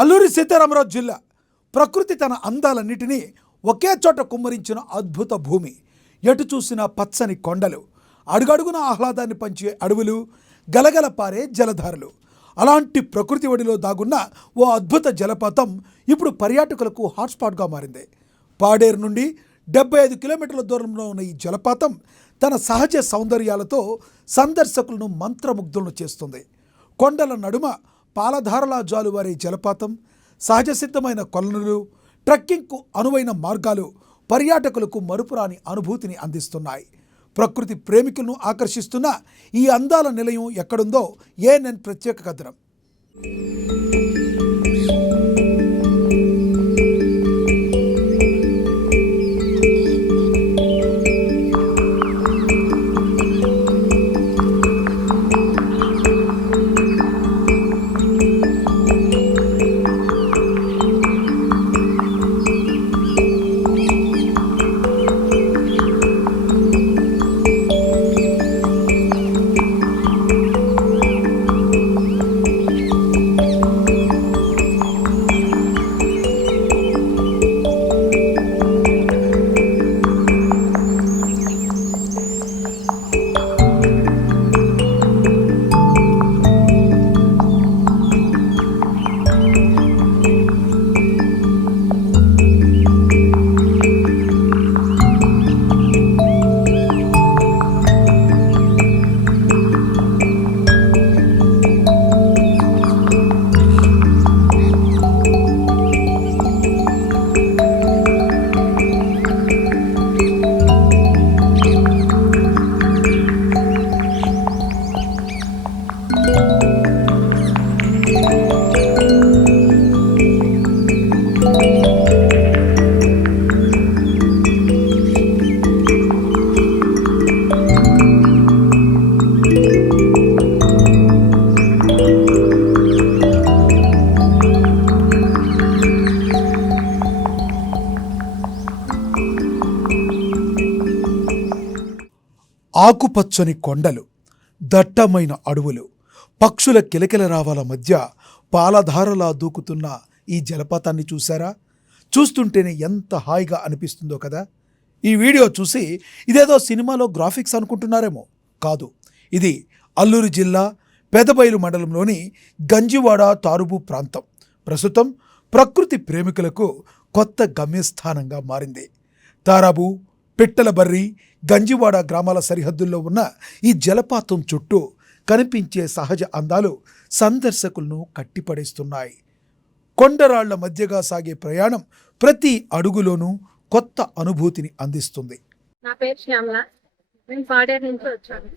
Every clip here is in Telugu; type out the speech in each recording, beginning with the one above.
అల్లూరి సీతారామరాజు జిల్లా ప్రకృతి తన అందాలన్నిటినీ ఒకే చోట కుమ్మరించిన అద్భుత భూమి. ఎటు చూసిన పచ్చని కొండలు, అడుగడుగున ఆహ్లాదాన్ని పంచే అడవులు, గలగల పారే జలధారలు. అలాంటి ప్రకృతి ఒడిలో దాగున్న ఓ అద్భుత జలపాతం ఇప్పుడు పర్యాటకులకు హాట్స్పాట్గా మారింది. పాడేరు నుండి 75 కిలోమీటర్ల దూరంలో ఉన్న ఈ జలపాతం తన సహజ సౌందర్యాలతో సందర్శకులను మంత్రముగ్ధులను చేస్తుంది. కొండల నడుమ పాలధారలా జాలువారే జలపాతం, సహజ సిద్ధమైన కొలనులు, ట్రెక్కింగ్కు అనువైన మార్గాలు పర్యాటకులకు మరుపురాని అనుభూతిని అందిస్తున్నాయి. ప్రకృతి ప్రేమికులను ఆకర్షిస్తున్న ఈ అందాల నిలయం ఎక్కడుందో ఏఎన్ఎన్ ప్రత్యేక కథనం. ఆకుపచ్చని కొండలు, దట్టమైన అడవులు, పక్షుల కిలకిల రావాల మధ్య పాలధారలా దూకుతున్న ఈ జలపాతాన్ని చూసారా? చూస్తుంటేనే ఎంత హాయిగా అనిపిస్తుందో కదా. ఈ వీడియో చూసి ఇదేదో సినిమాలో గ్రాఫిక్స్ అనుకుంటున్నారేమో. కాదు, ఇది అల్లూరి జిల్లా పెదబయలు మండలంలోని గంజివాడ తారుబు ప్రాంతం. ప్రస్తుతం ప్రకృతి ప్రేమికులకు కొత్త గమ్యస్థానంగా మారింది. తారాబు, పిట్టలబర్రి, గంజివాడ గ్రామాల సరిహద్దుల్లో ఉన్న ఈ జలపాతం చుట్టూ కనిపించే సహజ అందాలు సందర్శకులను కట్టిపడేస్తున్నాయి. కొండరాళ్ల మధ్యగా సాగే ప్రయాణం ప్రతి అడుగులోనూ కొత్త అనుభూతిని అందిస్తుంది. నా పేరు శ్యామల, నేను పాడేరు నుంచి వచ్చాను.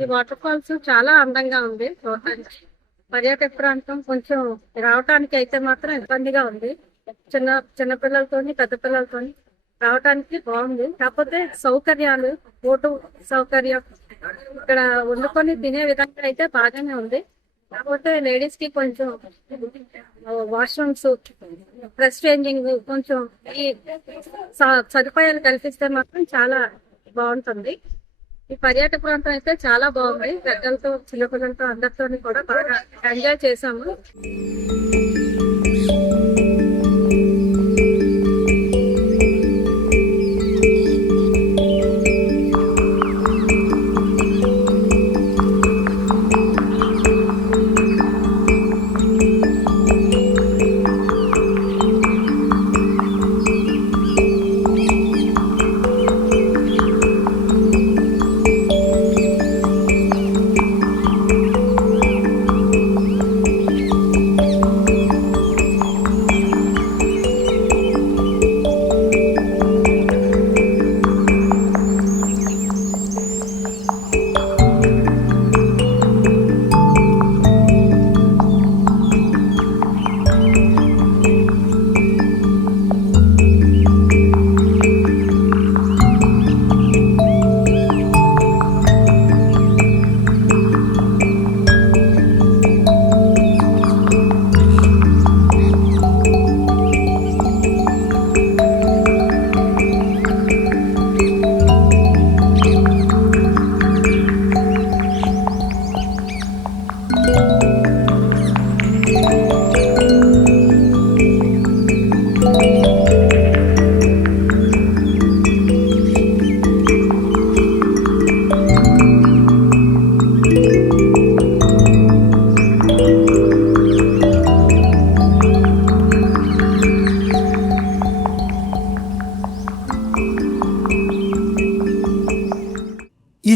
ఈ వాటర్ ఫాల్స్ చాలా అందంగా ఉంది చూడటానికి. పర్యాటక ప్రాంతం కొంచెం రావటానికి అయితే మాత్రం ఇబ్బందిగా ఉంది. చిన్నపిల్లలతోని పెద్ద పిల్లలతోని రావటానికి బాగుంది. కాకపోతే సౌకర్యాలు, బోటు సౌకర్యం, ఇక్కడ వండుకొని తినే విధంగా అయితే బాగానే ఉంది. కాకపోతే లేడీస్ కి కొంచెం వాష్రూమ్స్, డ్రెస్ చేంజింగ్ కొంచెం ఈ సదుపాయాలు కల్పిస్తే మాత్రం చాలా బాగుంటుంది. ఈ పర్యాటక ప్రాంతం అయితే చాలా బాగుంది. పెద్దలతో చిన్నపిల్లలతో అందరితో కూడా బాగా ఎంజాయ్ చేసాము.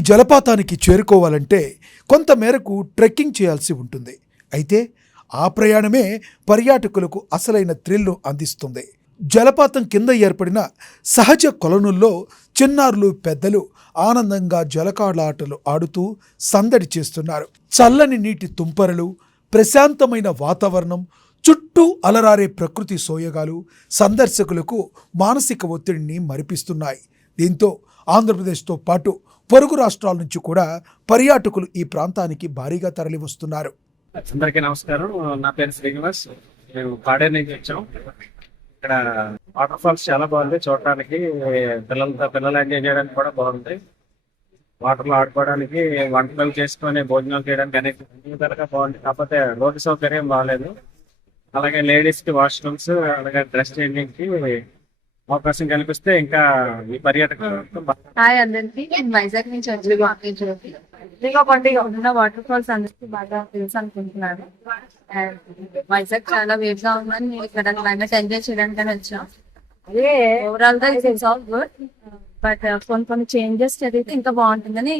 జలపాతానికి చేరుకోవాలంటే కొంత మేరకు ట్రెక్కింగ్ చేయాల్సి ఉంటుంది. అయితే ఆ ప్రయాణమే పర్యాటకులకు అసలైన థ్రిల్ను అందిస్తుంది. జలపాతం కింద ఏర్పడిన సహజ కొలనుల్లో చిన్నారులు పెద్దలు ఆనందంగా జలకాలాటలు ఆడుతూ సందడి చేస్తున్నారు. చల్లని నీటి తుంపరలు, ప్రశాంతమైన వాతావరణం, చుట్టూ అలరారే ప్రకృతి సోయగాలు సందర్శకులకు మానసిక ఒత్తిడిని మరిపిస్తున్నాయి. దీంతో ఆంధ్రప్రదేశ్తో పాటు పొరుగు రాష్ట్రాల నుంచి కూడా పర్యాటకులు ఈ ప్రాంతానికి భారీగా తరలి వస్తున్నారు. అందరికీ నమస్కారం. నా పేరు శ్రీనివాస్. మేము పాడేరు నుంచి వచ్చాం. ఇక్కడ వాటర్ ఫాల్స్ చాలా బాగుంది చూడటానికి. పిల్లలు ఎంజాయ్ చేయడానికి కూడా బాగుంది. వాటర్ లో ఆడుకోవడానికి, వంటలు చేసుకొని భోజనాలు చేయడానికి అనేక విధాలుగా బాగుంది. కాకపోతే రోడ్డు సౌకర్యం బాగాలేదు. అలాగే లేడీస్ కి వాష్రూమ్స్, అలాగే డ్రెస్ చేంజింగ్ కి అవకాశం కల్పిస్తే ఇంకా ఈ పర్యాటకులకు హాయ్ అందరికి, నేను వైజాగ్ నుంచి వచ్చి పండుగ ఉన్న వాటర్ ఫాల్స్ అందరికి బాగా తెలుసు అనుకుంటున్నాను. వైజాగ్ చాలా వేవ్ గా ఉందని నేను ఇక్కడ క్లైమేట్ ఎంజాయ్ చేయడానికి వచ్చాం. ఓవరాల్ గా ఇట్స్ ఆల్ గుడ్, బట్ కొన్ని చేంజెస్ జరిగితే ఇంకా బాగుంటుందని.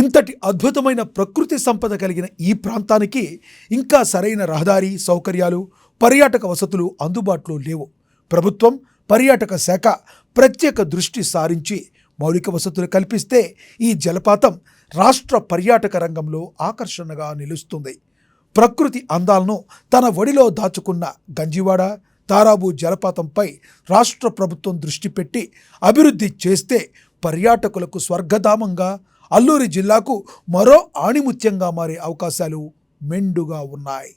ఇంతటి అద్భుతమైన ప్రకృతి సంపద కలిగిన ఈ ప్రాంతానికి ఇంకా సరైన రహదారి సౌకర్యాలు, పర్యాటక వసతులు అందుబాటులో లేవు. ప్రభుత్వం, పర్యాటక శాఖ ప్రత్యేక దృష్టి సారించి మౌలిక వసతులు కల్పిస్తే ఈ జలపాతం రాష్ట్ర పర్యాటక రంగంలో ఆకర్షణగా నిలుస్తుంది. ప్రకృతి అందాలను తన ఒడిలో దాచుకున్న గంజివాడ, తారాబు జలపాతంపై రాష్ట్ర ప్రభుత్వం దృష్టి పెట్టి అభివృద్ధి చేస్తే పర్యాటకులకు స్వర్గధామంగా, అల్లూరి జిల్లాకు మరో ఆణిముత్యంగా మారే అవకాశాలు మెండుగా ఉన్నాయి.